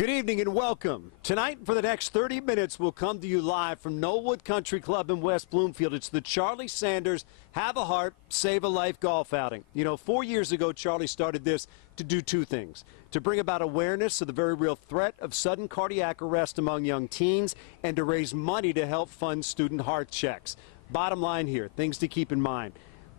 Good evening and welcome. Tonight, for the next 30 minutes, we'll come to you live from Knollwood Country Club in West Bloomfield. It's the Charlie Sanders Have a Heart, Save a Life golf outing. You know, 4 years ago, Charlie started this to do two things: to bring about awareness of the very real threat of sudden cardiac arrest among young teens, and to raise money to help fund student heart checks. Bottom line here, things to keep in mind.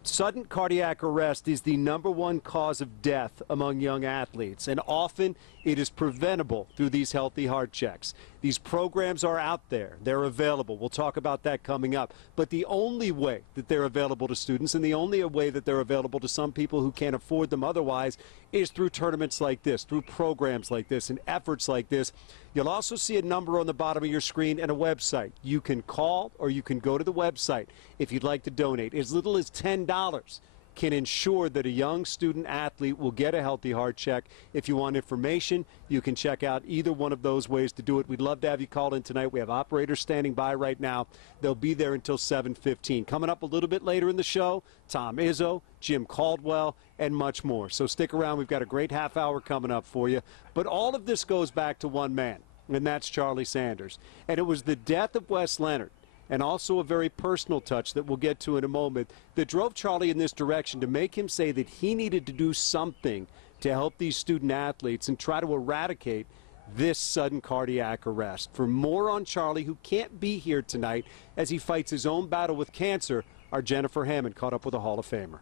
Sudden cardiac arrest is the #1 cause of death among young athletes, and often it is preventable through these healthy heart checks. These programs are out there. They're available. We'll talk about that coming up. But the only way that they're available to students, and the only way that they're available to some people who can't afford them otherwise, is through tournaments like this, through programs like this, and efforts like this. You'll also see a number on the bottom of your screen and a website. You can call or you can go to the website if you'd like to donate. As little as $10 can ensure that a young student athlete will get a healthy heart check. If you want information, you can check out either one of those ways to do it. We'd love to have you call in tonight. We have operators standing by right now. They'll be there until 7:15. Coming up a little bit later in the show, Tom Izzo, Jim Caldwell, and much more. So stick around. We've got a great half hour coming up for you. But all of this goes back to one man, and that's Charlie Sanders. And it was the death of Wes Leonard, and also a very personal touch that we'll get to in a moment, that drove Charlie in this direction to make him say that he needed to do something to help these student athletes and try to eradicate this sudden cardiac arrest. For more on Charlie, who can't be here tonight as he fights his own battle with cancer, our Jennifer Hammond caught up with a Hall of Famer.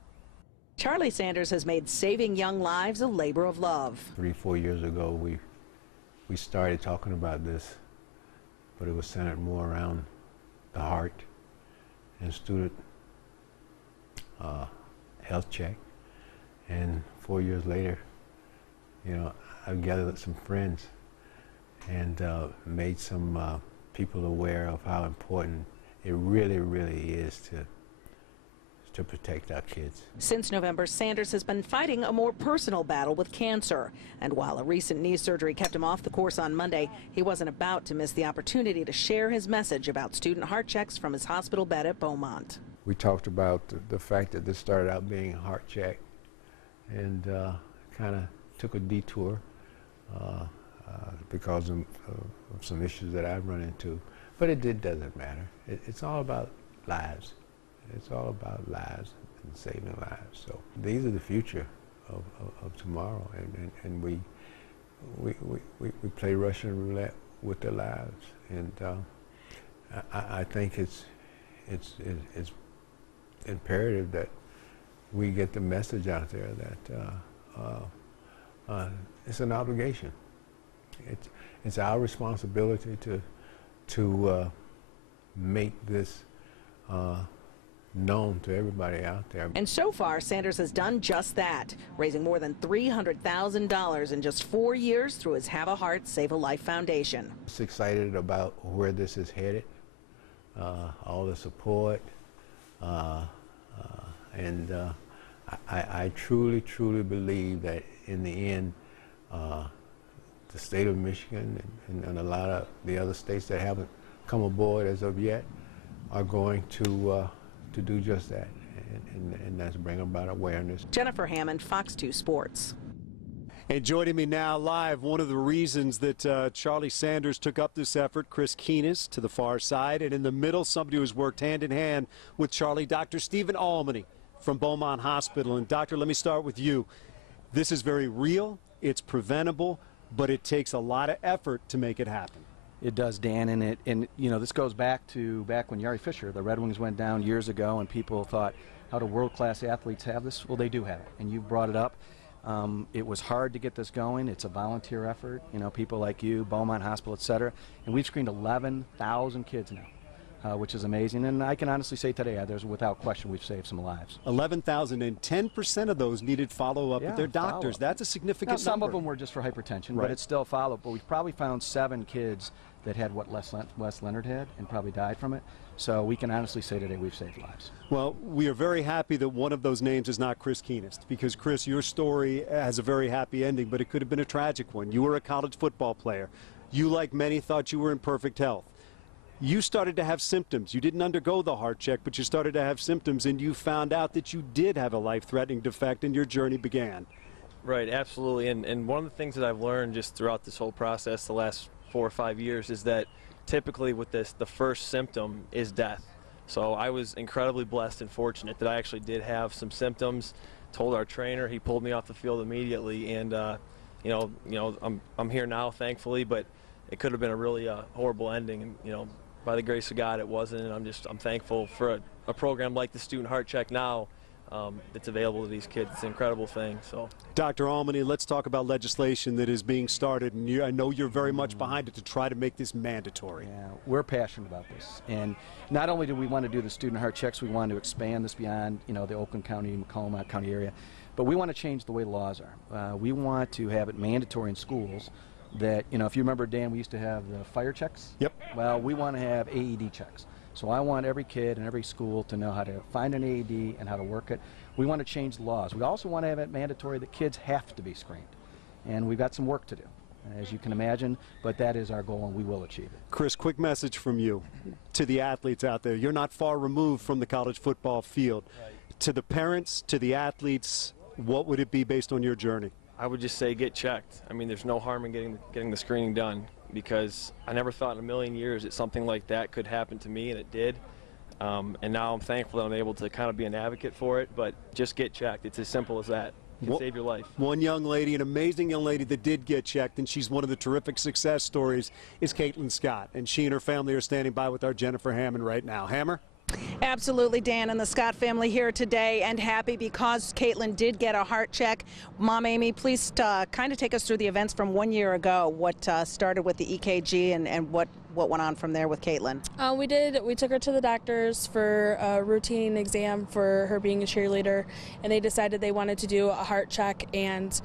Charlie Sanders has made saving young lives a labor of love. 3-4 years ago, we started talking about this, but it was centered more around the heart and student health check. And 4 years later, you know, I gathered some friends and made some people aware of how important it really, really is to protect our kids. Since November, Sanders has been fighting a more personal battle with cancer. And while a recent knee surgery kept him off the course on Monday, he wasn't about to miss the opportunity to share his message about student heart checks from his hospital bed at Beaumont. We talked about the fact that this started out being a heart check, and kind of took a detour because of some issues that I've run into. But it doesn't matter. It's all about lives. It's all about lives and saving lives. So these are the future of tomorrow, and we play Russian roulette with their lives. And I think it's imperative that we get the message out there that it's an obligation. It's our responsibility to make this known to everybody out there. And so far, Sanders has done just that, raising more than $300,000 in just 4 years through his Have a Heart, Save a Life Foundation. I'm just excited about where this is headed, all the support, and I truly, truly believe that in the end, the state of Michigan and a lot of the other states that haven't come aboard as of yet are going to do just that, and that's bring about awareness. Jennifer Hammond, Fox 2 Sports. And joining me now live, one of the reasons that Charlie Sanders took up this effort, Chris Keenis to the far side, and in the middle, somebody who's worked hand in hand with Charlie, Dr. Stephen Albany from Beaumont Hospital. And doctor, let me start with you. This is very real, it's preventable, but it takes a lot of effort to make it happen. It does, Dan, and you know, this goes back when Yari Fisher, the Red Wings, went down years ago, and people thought, how do world-class athletes have this? Well, they do have it, and you brought it up. It was hard to get this going. It's a volunteer effort. You know, people like you, Beaumont Hospital, et cetera, and we've screened 11,000 kids now, which is amazing. And I can honestly say today, there's without question, we've saved some lives. 11,000, and 10% of those needed follow-up with their doctors. That's a significant number. Some of them were just for hypertension, right, but it's still follow-up. But we've probably found 7 kids that had what Wes Leonard had and probably died from it. So we can honestly say today we've saved lives. Well, we are very happy that one of those names is not Chris Keenis, because Chris, your story has a very happy ending, but it could have been a tragic one. You were a college football player. You, like many, thought you were in perfect health. You started to have symptoms. You didn't undergo the heart check, but you started to have symptoms, and you found out that you did have a life-threatening defect, and your journey began. Right, absolutely. And one of the things that I've learned just throughout this whole process the last 4 or 5 years is that typically with this, the first symptom is death. So I was incredibly blessed and fortunate that I actually did have some symptoms. Told our trainer, he pulled me off the field immediately, and I'm here now, thankfully, but it could have been a really horrible ending, and by the grace of God, it wasn't. And I'm thankful for a program like the Student Heart Check now that's available to these kids. It's an incredible thing. So, Dr. Almany, let's talk about legislation that is being started, and I know you're very much behind it to try to make this mandatory. Yeah, we're passionate about this, and not only do we want to do the student heart checks, we want to expand this beyond the Oakland County, Macomb County area, but we want to change the way the laws are. We want to have it mandatory in schools that if you remember, Dan, we used to have the fire checks. Yep. Well, we want to have AED checks. So I want every kid in every school to know how to find an AED and how to work it. We want to change the laws. We also want to have it mandatory that kids have to be screened. And we've got some work to do, as you can imagine, but that is our goal and we will achieve it. Chris, quick message from you to the athletes out there. You're not far removed from the college football field. Right. To the parents, to the athletes, what would it be based on your journey? I would just say get checked. I mean, there's no harm in getting the screening done, because I never thought in a million years that something like that could happen to me, and it did. And now I'm thankful that I'm able to kind of be an advocate for it, but just get checked. It's as simple as that. It can save your life. One young lady, an amazing young lady that did get checked, and she's one of the terrific success stories, is Caitlin Scott. And she and her family are standing by with our Jennifer Hammond right now. Hammer? Absolutely, Dan, and the Scott family here today, and happy because Caitlin did get a heart check. Mom Amy, please kind of take us through the events from 1 year ago, what started with the EKG and what went on from there with Caitlin. We took her to the doctors for a routine exam for her being a cheerleader, and they decided they wanted to do a heart check, and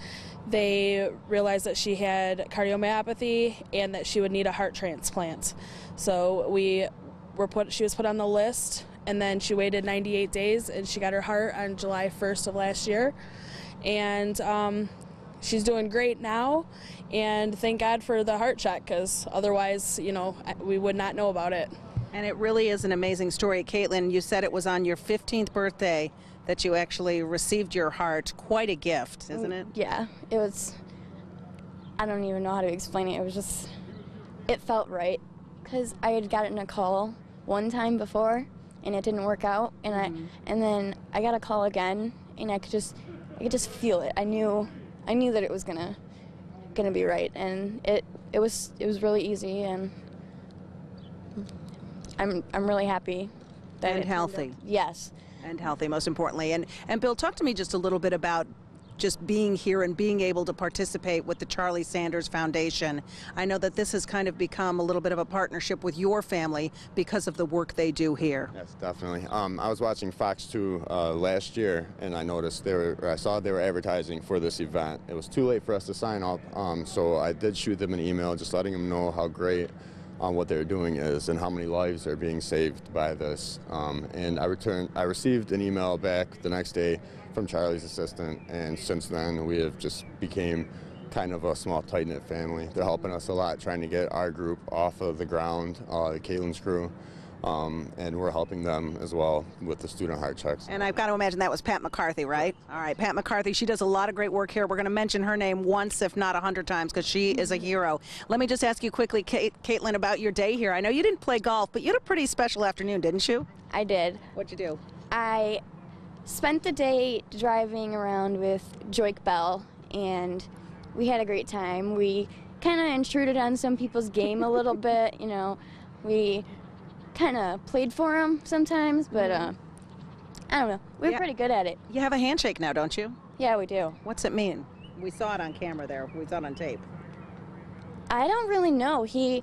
they realized that she had cardiomyopathy and that she would need a heart transplant. So she was put on the list, and then she waited 98 days, and she got her heart on July 1st of last year. And she's doing great now, and thank God for the heart check, because otherwise, we would not know about it. And it really is an amazing story. Caitlin, you said it was on your 15th birthday that you actually received your heart. Quite a gift, isn't it? Yeah, it was. I don't even know how to explain it. It was just, it felt right, because I had gotten a call one time before and it didn't work out, and then I got a call again, and I could just feel it. I knew that it was gonna be right, and it was really easy, and I'm really happy that And healthy. Yes. And healthy, most importantly. And Bill, talk to me just a little bit about just being here and being able to participate with the Charlie Sanders Foundation. I know that this has kind of become a little bit of a partnership with your family because of the work they do here. Yes, definitely. I was watching Fox 2 last year, and I noticed I saw they were advertising for this event. It was too late for us to sign up, so I did shoot them an email just letting them know how great what they're doing is and how many lives are being saved by this. And I received an email back the next day from Charlie's assistant, and since then we have just became kind of a small tight-knit family. They're helping us a lot trying to get our group off of the ground, Caitlin's crew, and we're helping them as well with the student heart checks. And I've got to imagine that was Pat McCarthy, right? All right, Pat McCarthy, she does a lot of great work here. We're going to mention her name once, if not 100 times, because she is a hero. Let me just ask you quickly, Caitlin, about your day here. I know you didn't play golf, but you had a pretty special afternoon, didn't you? I did. What'd you do? I spent the day driving around with Joique Bell, and we had a great time. We kind of intruded on some people's game a little bit, We kind of played for them sometimes, but I don't know. We were pretty good at it. You have a handshake now, don't you? Yeah, we do. What's it mean? We saw it on camera there. We saw it on tape. I don't really know. He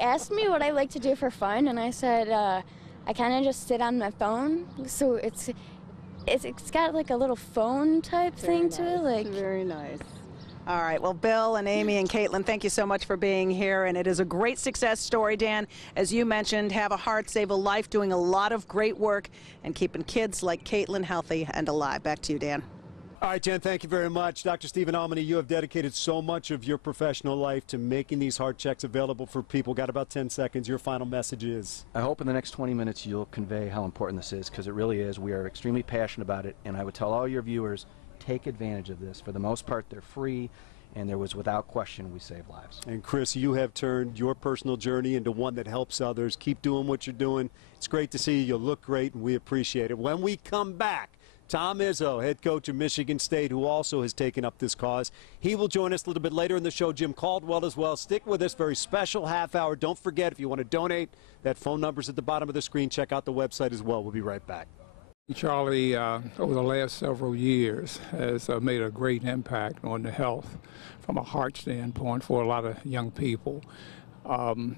asked me what I like to do for fun, and I said I kind of just sit on my phone. So it's got like a little phone type thing to it. Like, very nice. All right, well, Bill and Amy and Caitlin, thank you so much for being here, and it is a great success story, Dan. As you mentioned, Have a Heart, Save a Life, doing a lot of great work and keeping kids like Caitlin healthy and alive. Back to you, Dan. All right, Jen, thank you very much. Dr. Stephen Almany, you have dedicated so much of your professional life to making these heart checks available for people. Got about 10 seconds. Your final message is? I hope in the next 20 minutes you'll convey how important this is, because it really is. We are extremely passionate about it, and I would tell all your viewers, take advantage of this. For the most part, they're free, and there was, without question, we save lives. And Chris, you have turned your personal journey into one that helps others. Keep doing what you're doing. It's great to see you. You look great, and we appreciate it. When we come back, Tom Izzo, head coach of Michigan State, who also has taken up this cause. He will join us a little bit later in the show. Jim Caldwell as well. Stick with us. Very special half hour. Don't forget, if you want to donate, that phone number's at the bottom of the screen. Check out the website as well. We'll be right back. Charlie, over the last several years, has made a great impact on the health from a heart standpoint for a lot of young people.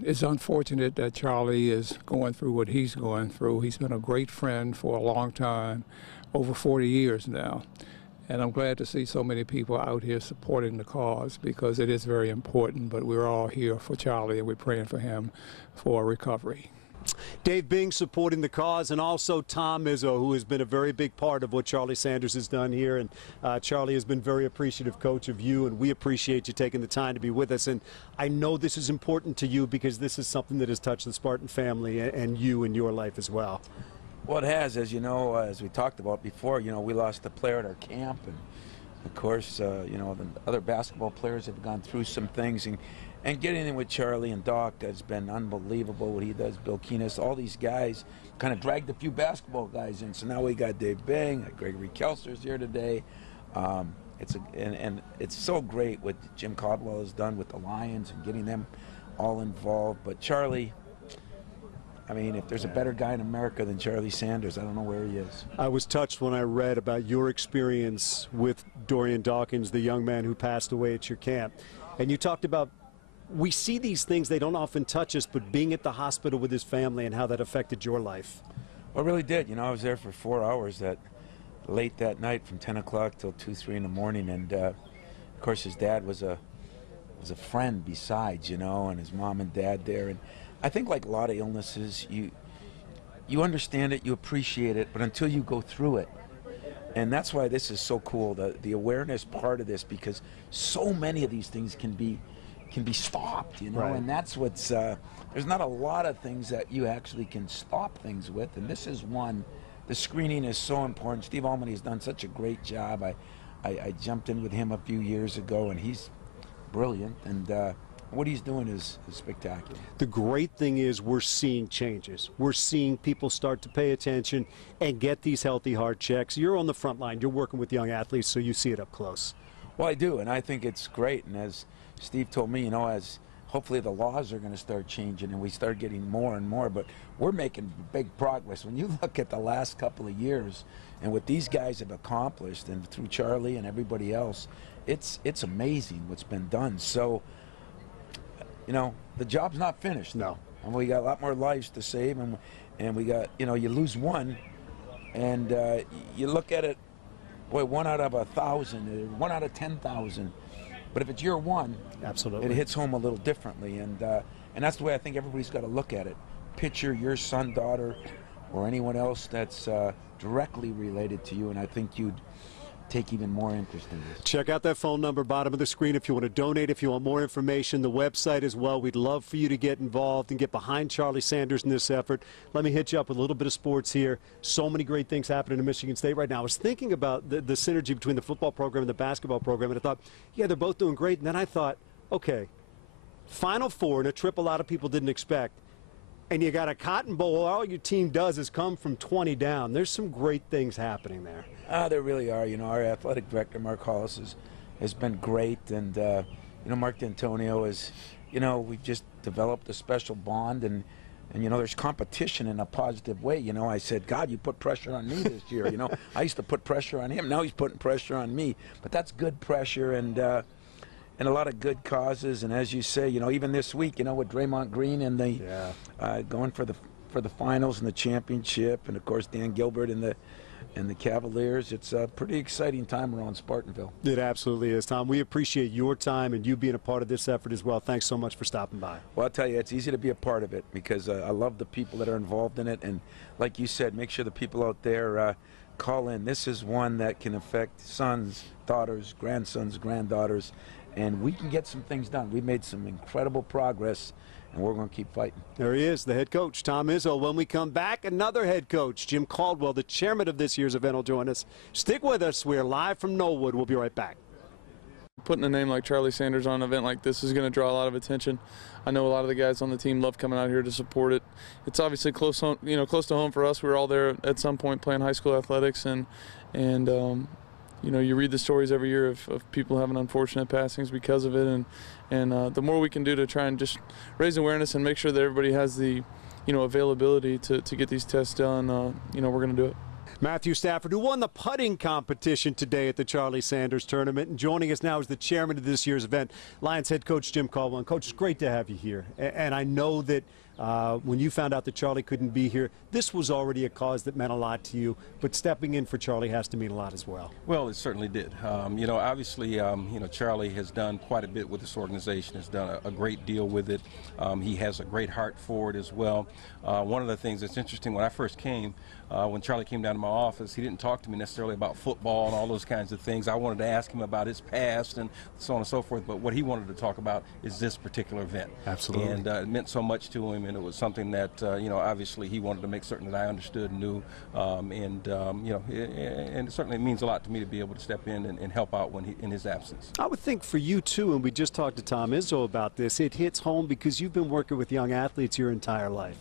It's unfortunate that Charlie is going through what he's going through. He's been a great friend for a long time, over 40 years now. And I'm glad to see so many people out here supporting the cause, because it is very important. But we're all here for Charlie, and we're praying for him for recovery. Dave Bing supporting the cause, and also Tom Izzo, who has been a very big part of what Charlie Sanders has done here. And Charlie has been very appreciative, coach, of you, and we appreciate you taking the time to be with us. And I know this is important to you because this is something that has touched the Spartan family and you in your life as well. Well, it has, as you know, as we talked about before, you know, we lost a player at our camp, and of course, you know, the other basketball players have gone through some things, and getting in with Charlie and Doc has been unbelievable. What he does, Bill Keenis, all these guys kind of dragged a few basketball guys in. So now we got Dave Bing, Gregory Kelser's here today. It's so great what Jim Caldwell has done with the Lions and getting them all involved. But Charlie, I mean, if there's a better guy in America than Charlie Sanders, I don't know where he is. I was touched when I read about your experience with Dorian Dawkins, the young man who passed away at your camp. And you talked about, we see these things, they don't often touch us, but being at the hospital with his family and how that affected your life. Well, it really did. You know, I was there for 4 hours late that night from 10 o'clock till 2, 3 in the morning. And, of course, his dad was a friend besides, you know, and his mom and dad there. And I think, like a lot of illnesses, you understand it, you appreciate it, but until you go through it. And that's why this is so cool, the awareness part of this, because so many of these things can be stopped, you know, right. And that's what's, there's not a lot of things that you actually can stop things with, and this is one. The screening is so important. Steve Allman has done such a great job. I jumped in with him a few years ago, and he's brilliant, and what he's doing is spectacular. The great thing is we're seeing changes. We're seeing people start to pay attention and get these healthy heart checks. You're on the front line. You're working with young athletes, so you see it up close. Well, I do, and I think it's great. And as Steve told me, you know, as hopefully the laws are going to start changing and we start getting more and more, but we're making big progress. When you look at the last couple of years and what these guys have accomplished, and through Charlie and everybody else, it's amazing what's been done. So, you know, the job's not finished. No. And we got a lot more lives to save, and we got, you know, you lose one, and you look at it, boy, 1 out of 1,000, 1 out of 10,000. But if it's year one, absolutely, it hits home a little differently, and that's the way I think everybody's got to look at it. Picture your son, daughter, or anyone else that's directly related to you, and I think you'd take even more interest in this. Check out that phone number, bottom of the screen, if you want to donate, if you want more information, the website as well. We'd love for you to get involved and get behind Charlie Sanders in this effort. Let me hit you up with a little bit of sports here. So many great things happening in Michigan State right now. I was thinking about the synergy between the football program and the basketball program, and I thought, yeah, they're both doing great. And then I thought, okay, Final Four, and a trip a lot of people didn't expect, and you got a Cotton Bowl, all your team does is come from 20 down. There's some great things happening there. There really are. You know, our athletic director, Mark Hollis, has been great. And, you know, Mark D'Antonio is, you know, we've just developed a special bond. And you know, there's competition in a positive way. You know, I said, God, you put pressure on me this year. You know, I used to put pressure on him. Now he's putting pressure on me. But that's good pressure and a lot of good causes. And as you say, you know, even this week, you know, with Draymond Green and the going for the finals and the championship, and of course Dan Gilbert and the Cavaliers, it's a pretty exciting time around Spartanville. It absolutely is, Tom. We appreciate your time and you being a part of this effort as well. Thanks so much for stopping by. Well, I'll tell you, it's easy to be a part of it because I love the people that are involved in it, and like you said, make sure the people out there call in. This is one that can affect sons, daughters, grandsons, granddaughters, and we can get some things done. We made some incredible progress, and we're going to keep fighting. There he is, the head coach, Tom Izzo. When we come back, another head coach, Jim Caldwell, the chairman of this year's event, will join us. Stick with us. We're live from Knollwood. We'll be right back. Putting a name like Charlie Sanders on an event like this is going to draw a lot of attention. I know a lot of the guys on the team love coming out here to support it. It's obviously close home, close to home for us. We were all there at some point playing high school athletics, and you read the stories every year of people having unfortunate passings because of it, and the more we can do to try and just raise awareness and make sure that everybody has the availability to get these tests done, we're going to do it. Matthew Stafford, who won the putting competition today at the Charlie Sanders tournament, and joining us now is the chairman of this year's event, Lions head coach Jim Caldwell. And Coach, it's great to have you here. And I know that when you found out that Charlie couldn't be here, this was already a cause that meant a lot to you, but stepping in for Charlie has to mean a lot as well. Well, it certainly did. Obviously, Charlie has done quite a bit with this organization, has done a great deal with it. He has a great heart for it as well. One of the things that's interesting, when I first came, when Charlie came down to my office, he didn't talk to me necessarily about football and all those kinds of things. I wanted to ask him about his past and so on and so forth, but what he wanted to talk about is this particular event. Absolutely. And it meant so much to him, and it was something that, obviously he wanted to make certain that I understood and knew, and it certainly means a lot to me to be able to step in and help out in his absence. I would think for you, too, and we just talked to Tom Izzo about this, it hits home because you've been working with young athletes your entire life.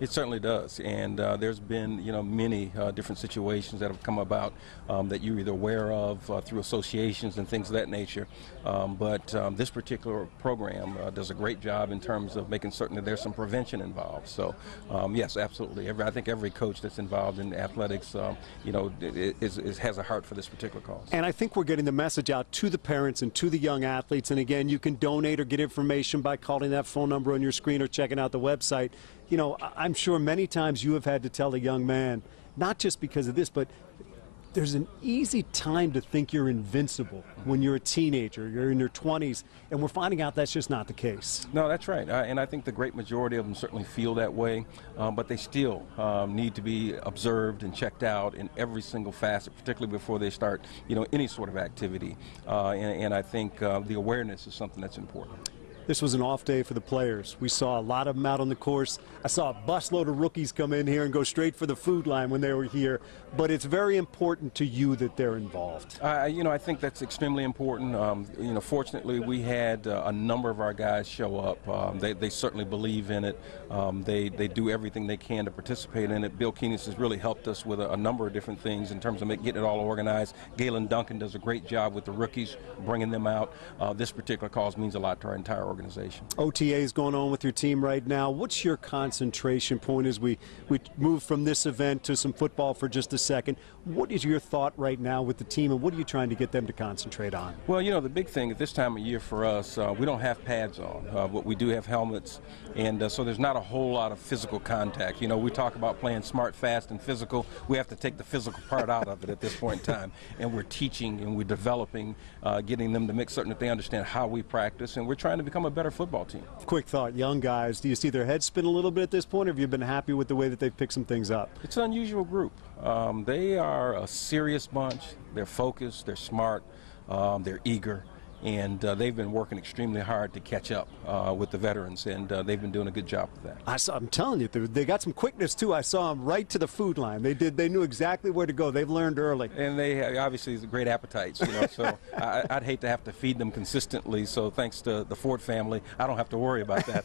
It certainly does, and there's been many different situations that have come about that you're either aware of through associations and things of that nature. But this particular program does a great job in terms of making certain that there's some prevention involved. So yes, absolutely. I think every coach that's involved in athletics, has a heart for this particular cause. And I think we're getting the message out to the parents and to the young athletes. And again, you can donate or get information by calling that phone number on your screen or checking out the website. I'm sure many times you have had to tell a young man, not just because of this, but there's an easy time to think you're invincible when you're a teenager, you're in your 20s, and we're finding out that's just not the case. No, that's right, and I think the great majority of them certainly feel that way, but they still need to be observed and checked out in every single facet, particularly before they start, any sort of activity, and I think the awareness is something that's important. This was an off day for the players. We saw a lot of them out on the course. I saw a busload of rookies come in here and go straight for the food line when they were here. But it's very important to you that they're involved. I think that's extremely important. Fortunately, we had a number of our guys show up. They certainly believe in it. They do everything they can to participate in it. Bill Keenis has really helped us with a number of different things in terms of getting it all organized. Galen Duncan does a great job with the rookies, bringing them out. This particular cause means a lot to our entire organization. OTA is going on with your team right now. What's your concentration point as we move from this event to some football for just a second? What is your thought right now with the team, and what are you trying to get them to concentrate on? Well, the big thing at this time of year for us, we don't have pads on, but we do have helmets, and so there's not a whole lot of physical contact. We talk about playing smart, fast, and physical. We have to take the physical part out of it at this point in time, and we're teaching and we're developing, getting them to make certain that they understand how we practice, and we're trying to become a better football team. Quick thought, young guys, do you see their heads spin a little bit at this point, or have you been happy with the way that they've picked some things up? It's an unusual group. They are a serious bunch. They're focused, they're smart, they're eager, and they've been working extremely hard to catch up with the veterans, and they've been doing a good job with that. I'm telling you, they got some quickness too. I saw them right to the food line. They knew exactly where to go. They've learned early. And they have, obviously, great appetites, so I'd hate to have to feed them consistently, so thanks to the Ford family, I don't have to worry about that.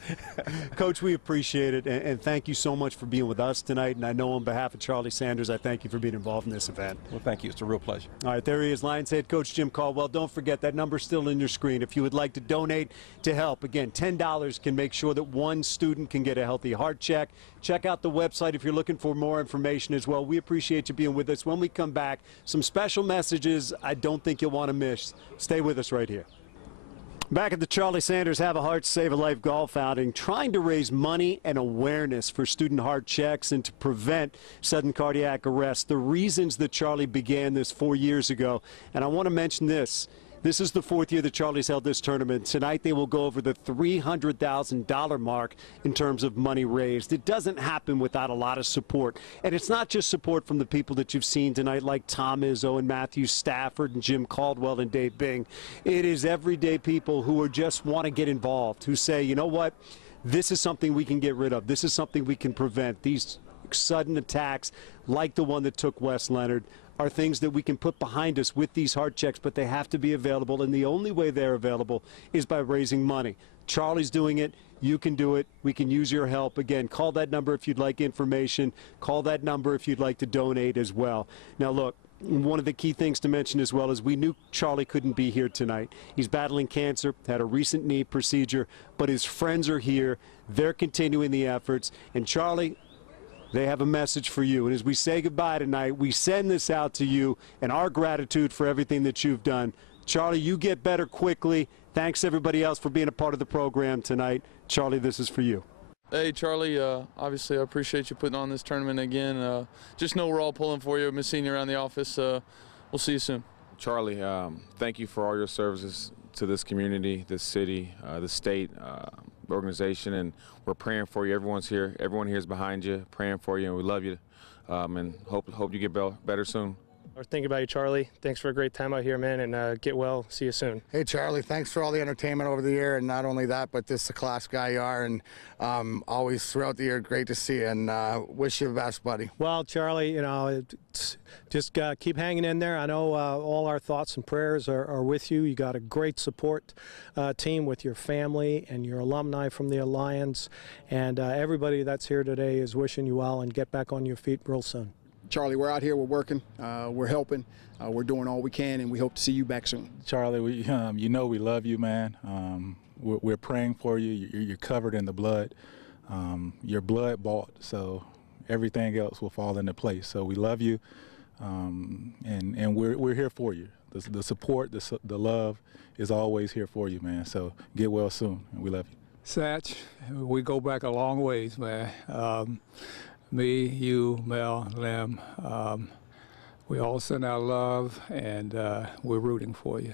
Coach, we appreciate it, and thank you so much for being with us tonight, and I know on behalf of Charlie Sanders, I thank you for being involved in this event. Well, thank you. It's a real pleasure. All right, there he is, Lions head coach Jim Caldwell. Don't forget that number's still in your screen. If you would like to donate to help, again, $10 can make sure that one student can get a healthy heart check. Check out the website if you're looking for more information as well. We appreciate you being with us. When we come back, some special messages I don't think you'll want to miss. Stay with us right here. Back at the Charlie Sanders Have a Heart, Save a Life golf outing, trying to raise money and awareness for student heart checks and to prevent sudden cardiac arrest. The reasons that Charlie began this 4 years ago, and I want to mention this. This is the 4th year that Charlie's held this tournament. Tonight they will go over the $300,000 mark in terms of money raised. It doesn't happen without a lot of support. And it's not just support from the people that you've seen tonight like Tom Izzo and Matthew Stafford and Jim Caldwell and Dave Bing. It is everyday people who are just want to get involved, who say, you know what, this is something we can get rid of. This is something we can prevent. These sudden attacks like the one that took West Leonard are things that we can put behind us with these heart checks, but they have to be available, and the only way they're available is by raising money. Charlie's doing it. You can do it. We can use your help. Again, call that number if you'd like information. Call that number if you'd like to donate as well. Now, look, one of the key things to mention as well is we knew Charlie couldn't be here tonight. He's battling cancer, had a recent knee procedure, but his friends are here. They're continuing the efforts. And Charlie, they have a message for you. And as we say goodbye tonight, we send this out to you and our gratitude for everything that you've done. Charlie, you get better quickly. Thanks everybody else for being a part of the program tonight. Charlie, this is for you. Hey, Charlie, obviously I appreciate you putting on this tournament again. Just know we're all pulling for you. Miss seeing you around the office. We'll see you soon. Charlie, thank you for all your services to this community, this city, the state, organization, and we're praying for you. Everyone here is behind you, praying for you, and we love you, and hope you get better soon. I was thinking about you, Charlie. Thanks for a great time out here, man, and get well. See you soon. Hey, Charlie, thanks for all the entertainment over the year, and not only that, but this is the class guy you are, and always throughout the year, great to see you, and wish you the best, buddy. Well, Charlie, you know, just keep hanging in there. I know all our thoughts and prayers are with you. You got a great support team with your family and your alumni from the Alliance, and everybody that's here today is wishing you well, and get back on your feet real soon. Charlie, we're out here, we're working, we're helping, we're doing all we can, and we hope to see you back soon. Charlie, you know we love you, man. We're praying for you. You're covered in the blood. You're blood bought, so everything else will fall into place. So we love you, and we're here for you. The support, the love is always here for you, man. So get well soon, and we love you. Satch, we go back a long ways, man. Me, you, Mel, Lem, we all send our love, and we're rooting for you.